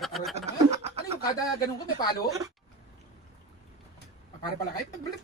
Ano yung kada ganun ko may palo? Para pala kayo pagbalit.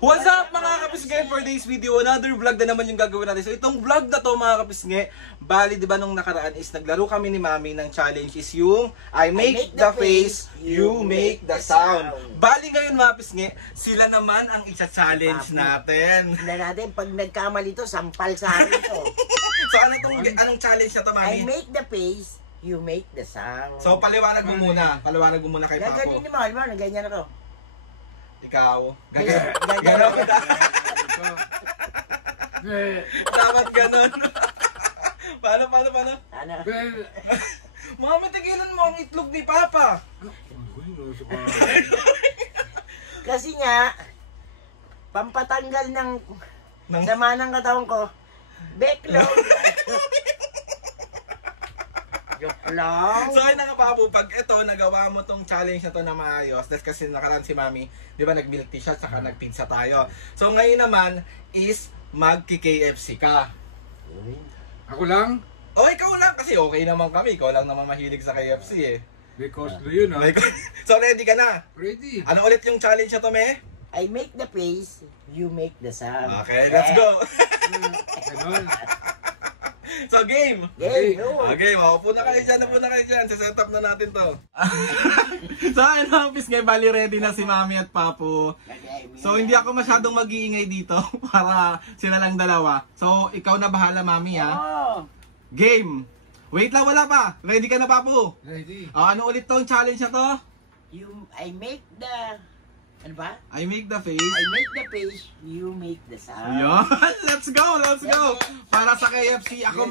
What's up mga kapisnge? For today's video, another vlog na naman yung gagawin natin. So itong vlog na to mga kapisnge, bali diba nung nakaraan is naglaro kami ni Mami ng challenge is yung I make the face, you make the sound. Bali ngayon mga kapisnge, sila naman ang isa-challenge natin. Tignan natin, pag nagkamali to, sampal sa akin to. So anong challenge na to Mami? I make the face, you make the sound. So paliwanag mo muna kay Papo. Gaganin ni Mahal mo, ganyan ako. Ikaw, gano'n ka. Dapat gano'n. Paano? Ano? Mami, tigilan mo ang itlog ni Papa. Kasi nga, pampatanggal ng sama ng katawan ko, backlog. Joke lang. So ayun na nga Papo, pag ito nagawa mo tong challenge na to na maayos, dahil kasi nakaraan si Mami, di ba nag-milk tea siya, saka nag-pizza tayo. So ngayon naman is magki-KFC ka. Ako lang? O ikaw lang, kasi okay naman kami, ikaw lang naman mahilig sa KFC eh. Because do yun ah. So ready ka na? Ready. Ano ulit yung challenge na to, me? I make the face, you make the sound. Okay, let's go! Ganon. So game! Game, Okay, maupo na kayo dyan. Set up na natin to. So ayun, office ngayon, bali ready na si Mami at Papo. So hindi ako masyadong mag-iingay dito para sila lang dalawa. So ikaw na bahala Mami ha. Game! Wait lang, wala pa. Ready ka na Papo? Ready. Ano ulit tong challenge na to? I make the... Ano ba? I make the face. I make the face, you make the sound. Ayan. Let's go! Para sa KFC, ako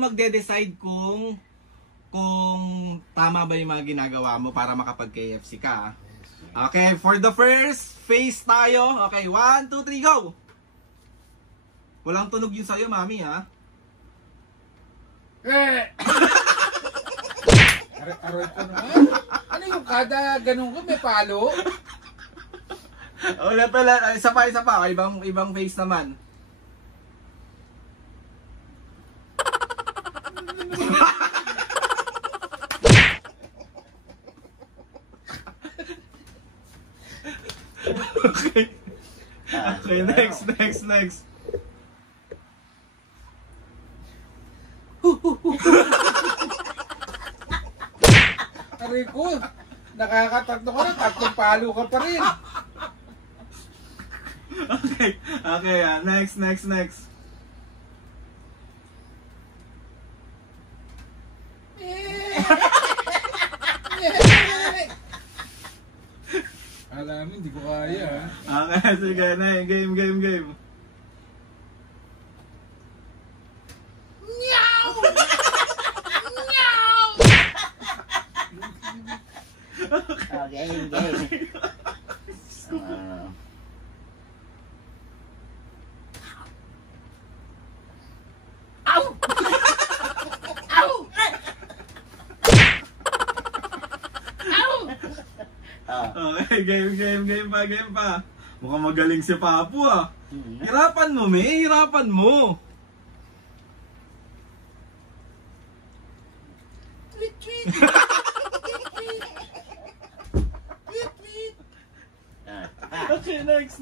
magde-decide kung tama ba yung mga ginagawa mo para makapag-KFC ka. Okay, for the first face tayo. Okay, 1, 2, 3, go! Walang tunog yun sa'yo, Mami, ha? Aroy ko naman. Ano yung kada ganun ko may palo? Ulit. Isa pa. Ibang face naman. Okay, next. Aroy ko. Nakakatatlo ka na, tatlong palo ka pa rin. Okay, next. Alam mo, hindi ko kaya. Okay, sige na, game. Okay, game. Ow! Ow! Okay, game pa. Mukhang magaling si Papo ah. Hirapan mo. Okay, next.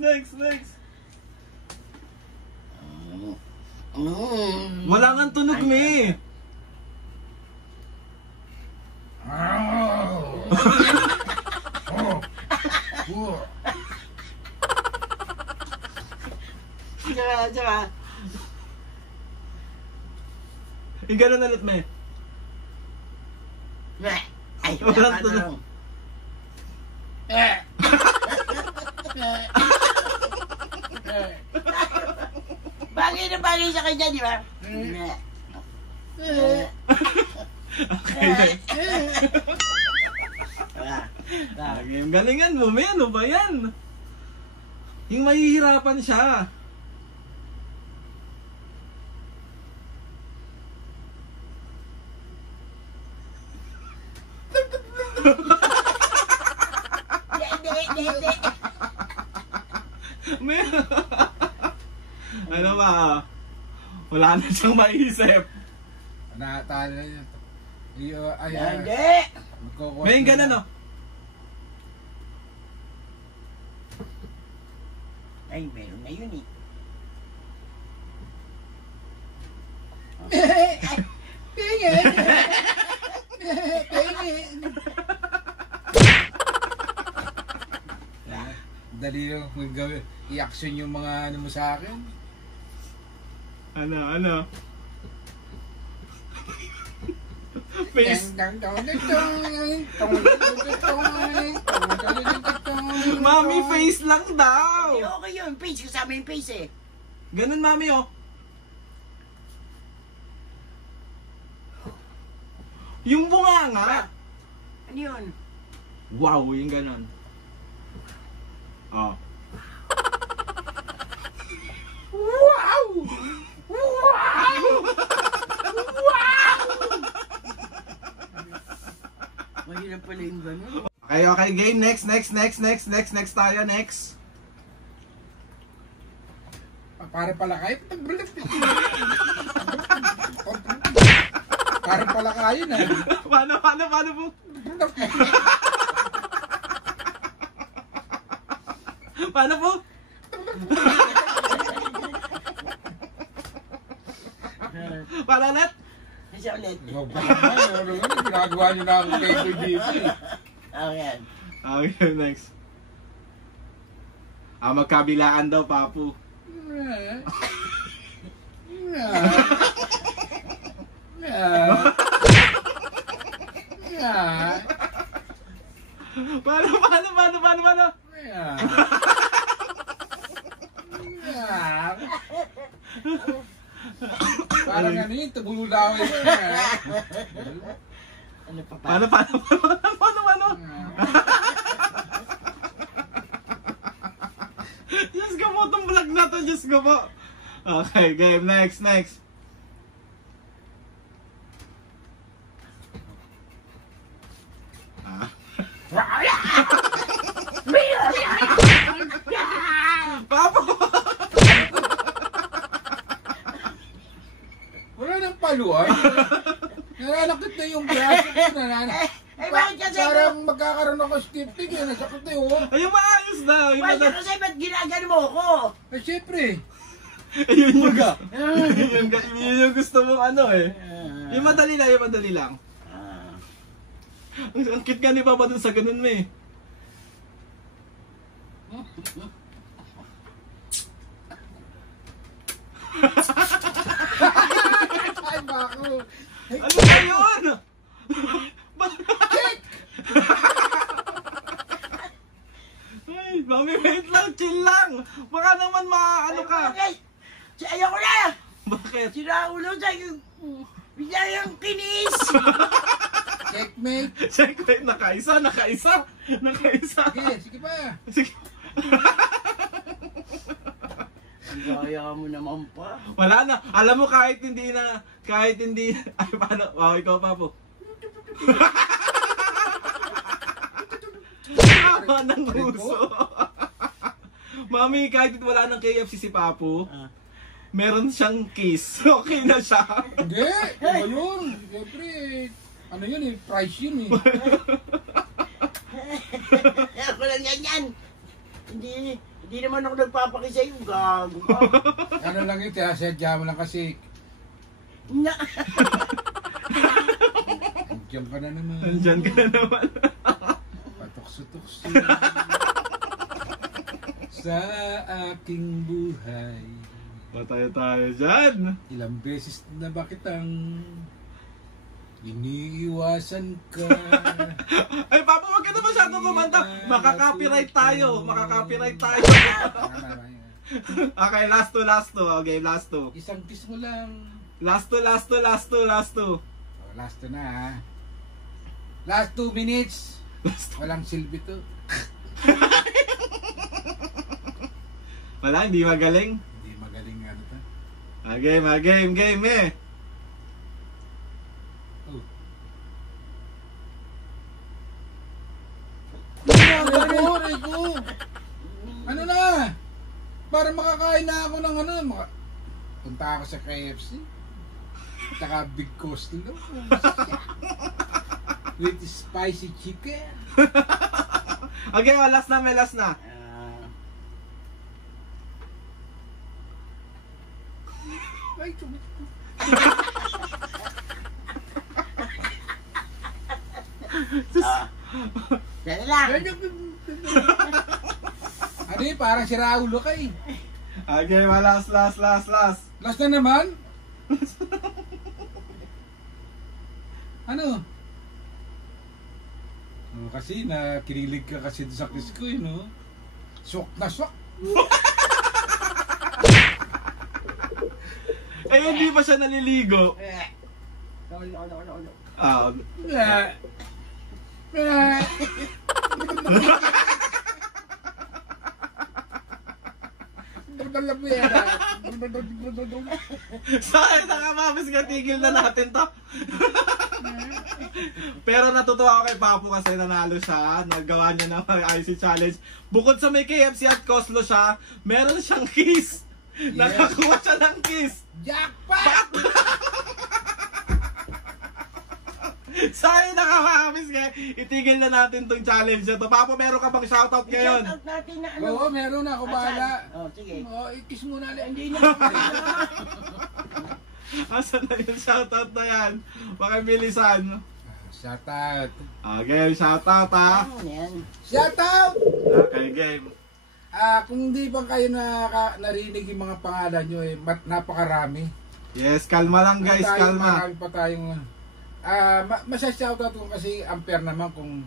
Wala nga tunog, me. Tsaka. Ganun ulit, me. Ay, Walang tunog. Bagay siya kanya, di ba? Okay. Galingan mo, me. Ano ba yan? Yung mahihirapan siya. Hindi. May... Ano ba? Wala na siyang maisip. Natalo na yun. Hindi. May ganun, no? Ay, meron na yun eh. Dali yung gawin. I-action yung mga ano mo sa akin. Ano? Face. Mami, face lang daw. Ay, okay yun. Face. Kasama yung face eh. Ganun, mami, oh. Yung bunga nga. Ano yun? Wow, yung ganun. Oh. Wow! Mahirap pala yung gano'n. Okay, game. Next tayo, next. Para pala kayo. Para pala kayo na. Paano po? Paano po? Paano ulit? Isa ulit. Ginagawa nyo na ako kay dito. Okay. Okay, next. Magkabilaan daw, Papu. Paano? Parang ano yun, tumululaw yun. Ano pa pa? Paano? Diyos ko po, itong vlog na to, Diyos ko po. Okay, game, next. Papu! Wala nang paluan. Nalalakit na yung braso ko. Bakit kasi? Parang magkakaroon ako scripting eh. Nasakit na yun. Ay, yung maayos na. Bakit kasi ba't ginagano mo ako? Eh, syempre. Yun yung gusto mong ano eh. Yung madali lang. Ang cute nga ni Papa dun sa ganun mo eh. Ay, bako. Ano ba yun? Ay, mami, wait lang, chill lang. Baka naman ano ka. Ayoko na! Bakit? Sira ulo sa yung... Bigla yung kinis! Checkmate. Checkmate, nakaisa. Sige pa. Sige. Ang gaya mo naman pa. Wala na. Alam mo, kahit hindi... Ay, paano? Wow, ikaw pa po. Tama ng puso. Mami, kahit wala ng KFC si Papu, meron siyang kiss. Okay na siya. Hindi. Ano yun? Siyempre, ano yun eh. Price yun eh. Ako lang ganyan. Hindi naman ako nagpapaki sa'yo. Gago ka. Ano lang yun, sadya mo lang kasi. Na. Andiyan ka na naman. Nandyan ka na naman. Patukso-tukso. Sa aking buhay. Tayo dyan. Ilang beses na ba kitang iniiwasan ka? Ay, Papa, wag ka na masyadong kumanta. Makaka-copyright tayo. Okay, last two. Okay, last two. Isang kiss mo lang. Last two. Oh, last to na ha. Last 2 minutes. Walang silbi to. Wala, hindi magaling. Hindi magaling ano to. Game eh. Oh. sabi ko. Ano na? Para makakain na ako ng ano. Punta ako sa KFC. Tsaka Big Costello. With spicy chicken. Okay, last na, may last na. Ay, Yan lang. Ano yun? Parang si Raulo ka eh. Okay, last. Last na naman? Ano? Kasi nakililig ka kasi sa kiss ko eh, no? Swak na swak. Eh, hindi pa siya naliligo. Ah, Saan nakamamis ka, tigil na natin to. Pero natutuwa ako kay Papo kasi nanalo siya. Nagawa niya ng IC challenge. Bukod sa may KFC at Coslo siya, meron siyang kiss. Yes. Nakakuha siya ng kiss. Jackpot! Sa'yo nakakamis ka, itigil na natin tong challenge na to. Papo, meron ka bang shoutout ngayon? Shoutout natin na ano. Oo, meron na ako bahala. Sige. Oo, i-kiss muna ulit. Hindi na. Asan na yung shoutout na yan? Pakibilisan. Shoutout. Okay, shoutout ha. Yan. Shoutout! Okay, game. Kung hindi pa kayo narinig yung mga pangalan nyo eh, napakarami. Yes, kalma lang guys, kalma. Marami pa tayong masya-shoutout ko kasi unfair naman kung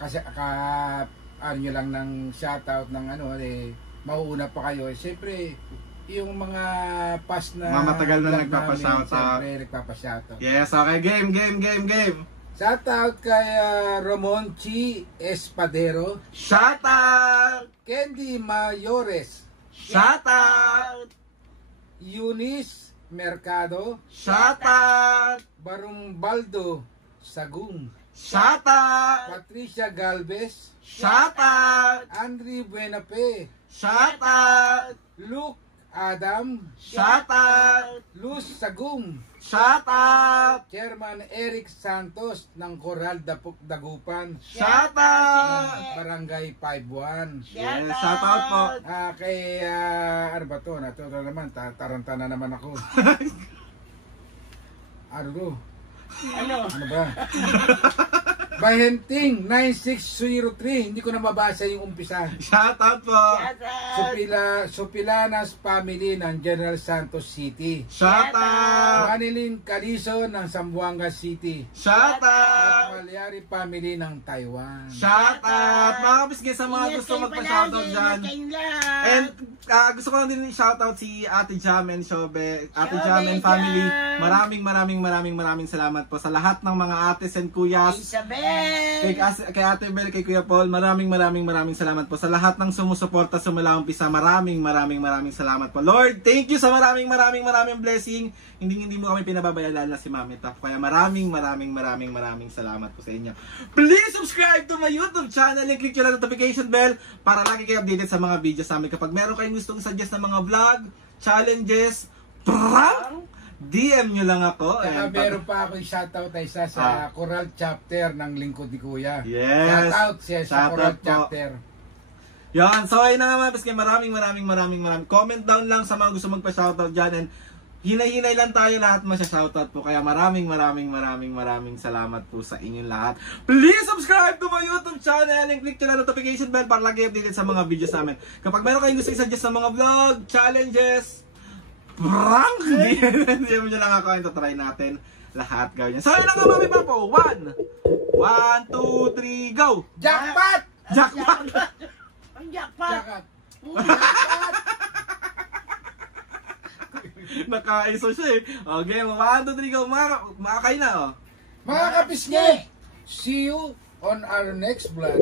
kasi ano nyo lang ng shoutout ng ano eh, mauuna pa kayo. Siyempre, yung mga past na matagal na vlog nagpapa-shoutout. Siyempre, nagpapa-shoutout. Yes, okay, game. Shoutout kay Ramon Chi Espadero, Shoutout! Candy Mayores, Shoutout! Eunice Mercado, Shoutout! Barumbaldo Sagung, Shoutout! Patricia Galvez, Shoutout! Andri Buenape, Shoutout! Luke Adam, Shoutout! Luz Sagum, Shoutout! Chairman Eric Santos ng Coral Dagupan, Shoutout! Barangay 51. Yes, shoutout po. Kay ano ba to? Natuto naman, tarantana naman ako. Ano to? Ano? Ano ba? Bahenting 9603. Hindi ko na mabasa yung umpisa. Shoutout po. Shoutout. Sopilanas family ng General Santos City. Shoutout! Manilin Calizo ng Zamboanga City. Shoutout! At Malyari family ng Taiwan. Shoutout! Mga kapisgay sa mga gusto magpa-shoutout dyan. And gusto ko lang din i-shoutout si Ate Jam and Shobe, Ate Jam and family. Maraming salamat po sa lahat ng mga ates and kuyas. Isabel! Kay Ate Bel, kay Kuya Paul, maraming salamat po sa lahat ng sumusuporta simula umpisa. Maraming salamat po. Lord, thank you sa maraming blessing. Hindi mo kami pinababayaan na si Mami Tap. Kaya maraming salamat po sa inyo. Please subscribe to my YouTube channel and click yung notification bell para lagi kayo updated sa mga videos namin. Kapag meron kayong gustong suggest na mga vlog, challenges, prank, DM nyo lang ako. Saka meron pa ako yung shoutout ay isa sa Coral Chapter ng Lingkod ni Kuya. Yes. Shoutout siya sa Coral po. Chapter. Yan. So ayun na nga mga piskay. Maraming. Comment down lang sa mga gusto magpa-shoutout dyan. And hinay-hinay lang tayo lahat masya-shoutout po. Kaya maraming salamat po sa inyong lahat. Please subscribe to my YouTube channel and click nyo na notification bell para lagi updated sa mga videos namin. Kapag meron kayong gusto i-suggest ng mga vlog, challenges, prank! DM nyo lang ako and try natin lahat gawin niya. So ayun na nga Mami Papo. 1, 2, 3, go! Jackpot! Jackpot! Ang jackpot! Jackpot! Nakaiso siya eh. Okay, 1, 2, 3, go. Makakain na oh. Mga kapisngi, see you on our next vlog.